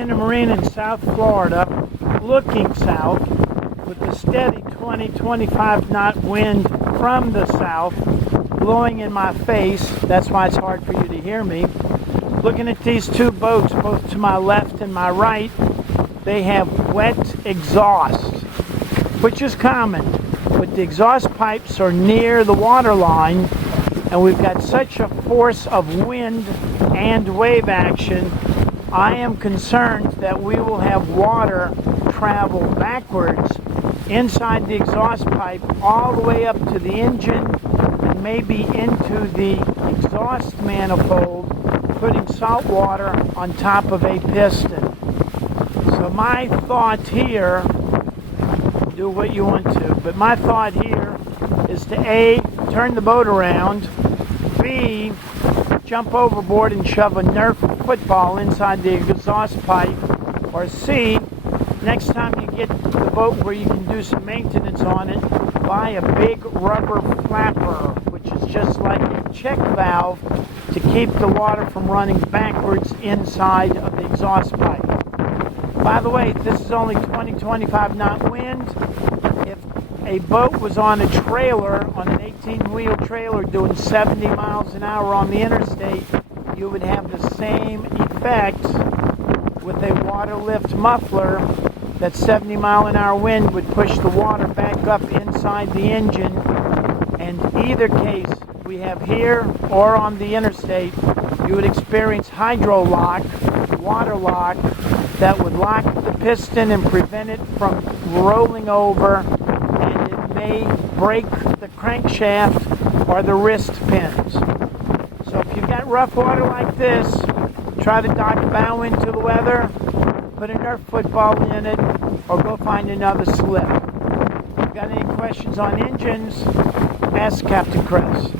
in a marina in South Florida, looking south, with a steady 20-25 knot wind from the south blowing in my face. That's why it's hard for you to hear me. Looking at these two boats, both to my left and my right, they have wet exhaust, which is common, but the exhaust pipes are near the water line, and we've got such a force of wind and wave action. I am concerned that we will have water travel backwards inside the exhaust pipe all the way up to the engine and maybe into the exhaust manifold, putting salt water on top of a piston. So my thought here, do what you want to, but my thought here is to A, turn the boat around, B, jump overboard and shove a Nerf football inside the exhaust pipe, or C, next time you get the boat where you can do some maintenance on it, buy a big rubber flapper, which is just like a check valve to keep the water from running backwards inside of the exhaust pipe. By the way, this is only 20-25 knot wind. If a boat was on a trailer, on an 18-wheel trailer doing 70 miles an hour on the interstate, you would have the same effect with a water lift muffler. That 70-mile-an-hour wind would push the water back up inside the engine. And either case we have here or on the interstate, you would experience hydro lock, water lock, that would lock the piston and prevent it from rolling over, and it may break the crankshaft or the wrist pins. So if you've got rough water like this, try to dock a bow into the weather, put a Nerf football in it, or go find another slip. If you've got any questions on engines, ask Captain Chris.